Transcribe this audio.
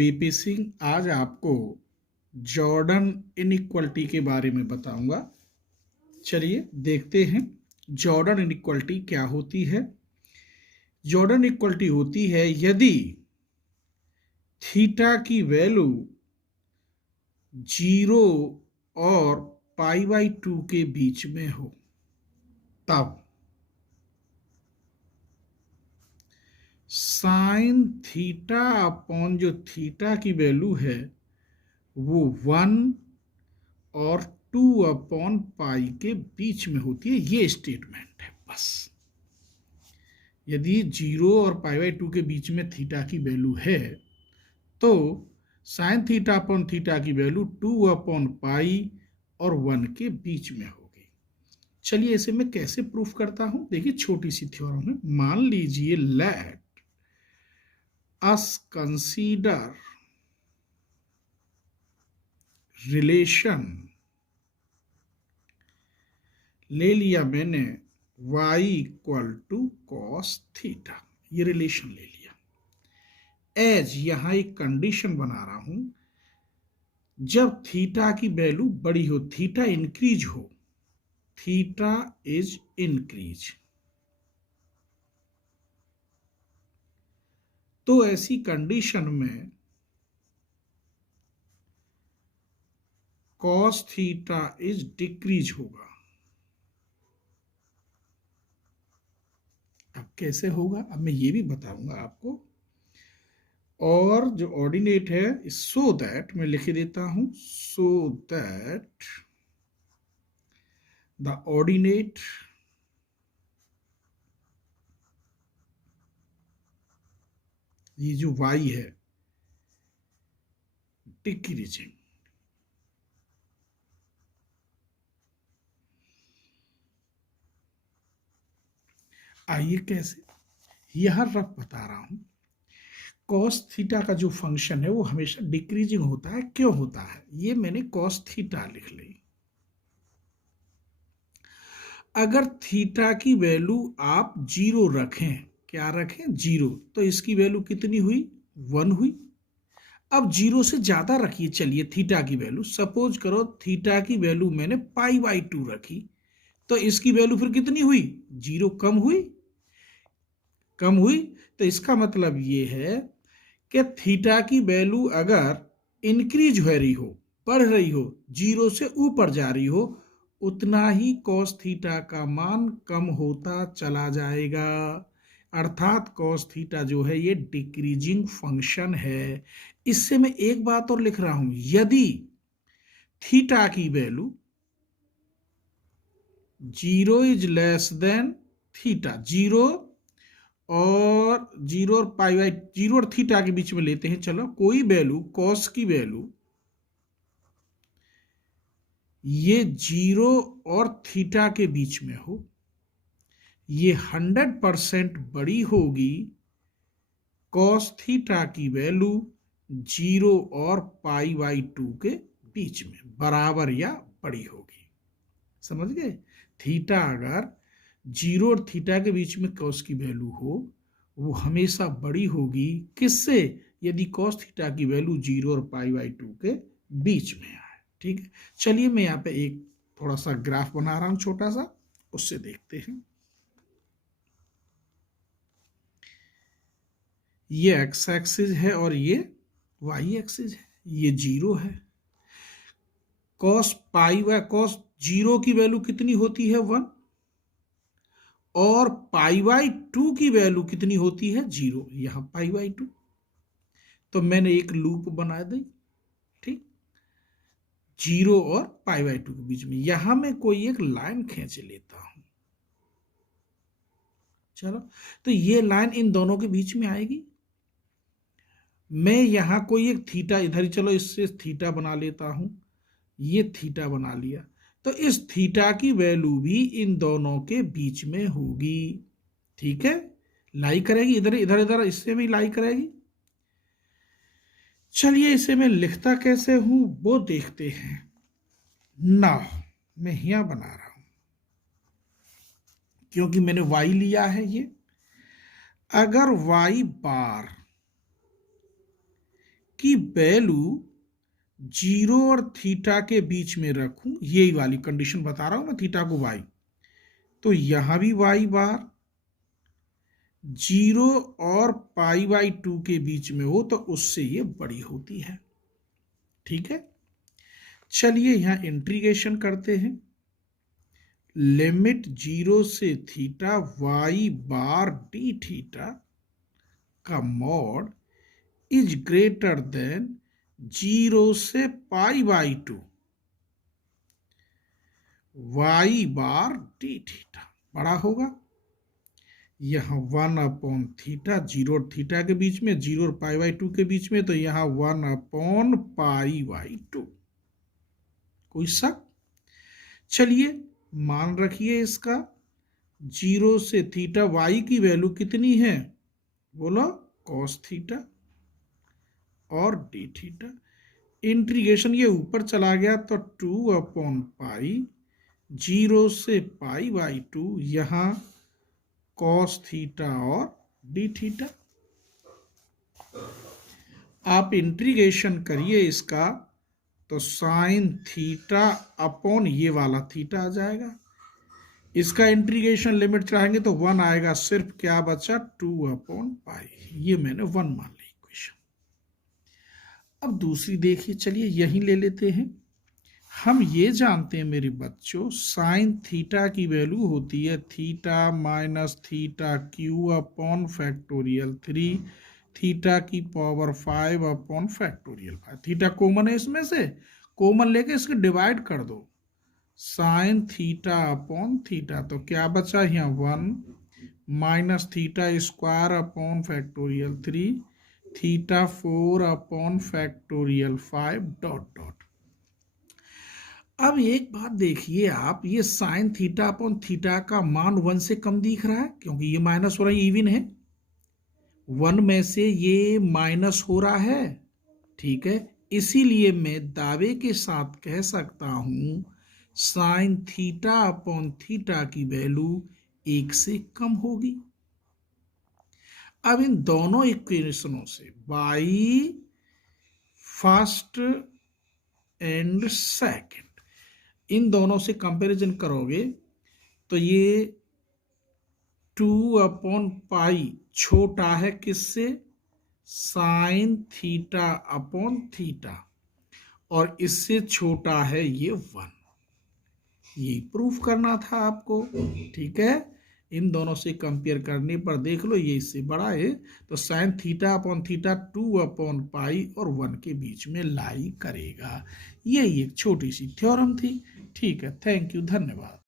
BP Singh आज आपको Jordan inequality के बारे में बताऊंगा। चलिए देखते हैं जॉर्डन इनइक्वालिटी क्या होती है। जॉर्डन इक्वलिटी होती है यदि थीटा की वैल्यू 0 और π/2 के बीच में हो, तब साइन थीटा अपॉन जो थीटा की वैल्यू है वो 1 और 2/π के बीच में होती है। ये स्टेटमेंट है बस। यदि 0 और π/2 के बीच में थीटा की वैल्यू है तो साइन थीटा अपॉन थीटा की वैल्यू 2/π और 1 के बीच में होगी। चलिए इसे मैं कैसे प्रूफ करता हूं। देखिए छोटी सी थ्योरम है। मान लीजिए लेट अस कंसीडर रिलेशन, ले लिया मैंने y = cos थीटा, ये रिलेशन ले लिया। एज यहां एक कंडीशन बना रहा हूं, जब थीटा की वैल्यू बड़ी हो, थीटा इंक्रीज हो, थीटा इज इंक्रीज, तो ऐसी कंडीशन में cos थीटा इज डिक्रीज होगा। अब कैसे होगा, अब मैं ये भी बताऊंगा आपको। और जो ऑर्डिनेट है, सो दैट मैं लिख देता हूं, सो दैट द ऑर्डिनेट ये जो y है डिक्रीजिंग। आइए कैसे, यहां रफ बता रहा हूं। कॉस थीटा का जो फंक्शन है वो हमेशा डिक्रीजिंग होता है। क्यों होता है, ये मैंने कॉस थीटा लिख ली। अगर थीटा की वैल्यू आप 0 रखें, क्या रखें 0, तो इसकी वैल्यू कितनी हुई 1 हुई। अब 0 से ज्यादा रखिए, चलिए थीटा की वैल्यू, सपोज करो थीटा की वैल्यू मैंने π/2 रखी, तो इसकी वैल्यू फिर कितनी हुई 0, कम हुई, कम हुई। तो इसका मतलब ये है कि थीटा की वैल्यू अगर इंक्रीज हो रही हो, बढ़ रही हो, 0 से ऊपर जा रही हो, उतना ही कॉस थीटा का मान कम होता चला जाएगा। अर्थात कॉस थीटा जो है ये डिक्रीजिंग फंक्शन है। इससे मैं एक बात और लिख रहा हूं, यदि थीटा की value 0 is less than theta, 0 और 0 और थीटा के बीच में लेते हैं, चलो कोई वैल्यू कॉस की वैल्यू ये 0 और थीटा के बीच में हो, ये 100% बड़ी होगी कॉस थीटा की वैल्यू 0 और π/2 के बीच में, बराबर या बड़ी होगी। समझ गए, थीटा अगर 0 और थीटा के बीच में कॉस की वैल्यू हो, वो हमेशा बड़ी होगी किससे, यदि कॉस थीटा की वैल्यू 0 और π/2 के बीच में आए। ठीक है, चलिए मैं यहाँ पे एक थोड़ा सा ग्राफ बना रहा हूं छोटा सा, उससे देखते हैं। ये एक्स एक्सिस है और ये वाई एक्सिस है, ये 0 है। कॉस कॉस 0 की वैल्यू कितनी होती है 1, और π/2 की वैल्यू कितनी होती है 0, यहां π/2। तो मैंने एक लूप बना दी, ठीक, 0 और π/2 के बीच में। यहां मैं कोई एक लाइन खींच लेता हूं, चलो, तो ये लाइन इन दोनों के बीच में आएगी। मैं यहां कोई एक थीटा, इधर ही चलो इससे थीटा बना लेता हूं, ये थीटा बना लिया, तो इस थीटा की वैल्यू भी इन दोनों के बीच में होगी। ठीक है, लाई करेगी, इधर इधर इधर इससे भी लाई करेगी। चलिए इसे मैं लिखता कैसे हूं वो देखते हैं ना। मैं यहां बना रहा हूं क्योंकि मैंने y लिया है। ये अगर y बार की वैल्यू 0 और थीटा के बीच में रखूं, यही वाली कंडीशन बता रहा हूं मैं, थीटा को y, तो यहां भी y बार 0 और π/2 के बीच में हो तो उससे ये बड़ी होती है। ठीक है, चलिए यहां इंटीग्रेशन करते हैं। लिमिट 0 से थीटा y बार डी थीटा का मॉड इज ग्रेटर देन 0 से π/2 y बार डी थीटा बड़ा होगा। यहां 1/थीटा, 0 और थीटा के बीच में, 0 और π/2 के बीच में, तो यहां 1/π/2। कोई शक? चलिए मान रखिए इसका 0 से थीटा, y की वैल्यू कितनी है बोलो, cos थीटा और डी थीटा। इंटीग्रेशन ये ऊपर चला गया तो 2/π 0 से π/2, यहां cos थीटा और डी थीटा। आप इंटीग्रेशन करिए इसका तो साइन थीटा अपॉन ये वाला थीटा आ जाएगा। इसका इंटीग्रेशन लिमिट चाहेंगे तो 1 आएगा, सिर्फ क्या बचा 2/π, ये मैंने 1 मान ली इक्वेशन। अब दूसरी देखिए, चलिए यही ले लेते हैं। हम ये जानते हैं मेरे बच्चों, साइन थीटा की वैल्यू होती है theta minus theta Q upon factorial 3 theta की पावर 5/5। थीटा कॉमन है, इसमें से कॉमन लेके इसके डिवाइड कर दो, साइन थीटा अपॉन थीटा, तो क्या बचा यहाँ 1 minus theta square upon factorial 3 theta 4/5 dot dot. अब एक बात देखिए आप, ये साइन थीटा अपॉन थीटा का मान 1 से कम दिख रहा है क्योंकि ये माइनस हो रहा है, इवन है, 1 में से ये माइनस हो रहा है। ठीक है, इसीलिए मैं दावे के साथ कह सकता हूं साइन थीटा अपॉन थीटा की वैल्यू 1 से कम होगी। अब इन दोनों इक्वेशनों से बाई फर्स्ट एंड सेकंड, इन दोनों से कंपैरिजन करोगे तो ये 2/π छोटा है किससे, साइन थीटा अपॉन थीटा, और इससे छोटा है ये 1। ये प्रूफ करना था आपको। ठीक है, इन दोनों से कंपेयर करने पर देख लो ये इससे बड़ा है, तो साइन थीटा अपॉन थीटा 2/π और 1 के बीच में लाई करेगा। यही एक छोटी सी थ्योरम थी। ठीक है, थैंक यू, धन्यवाद।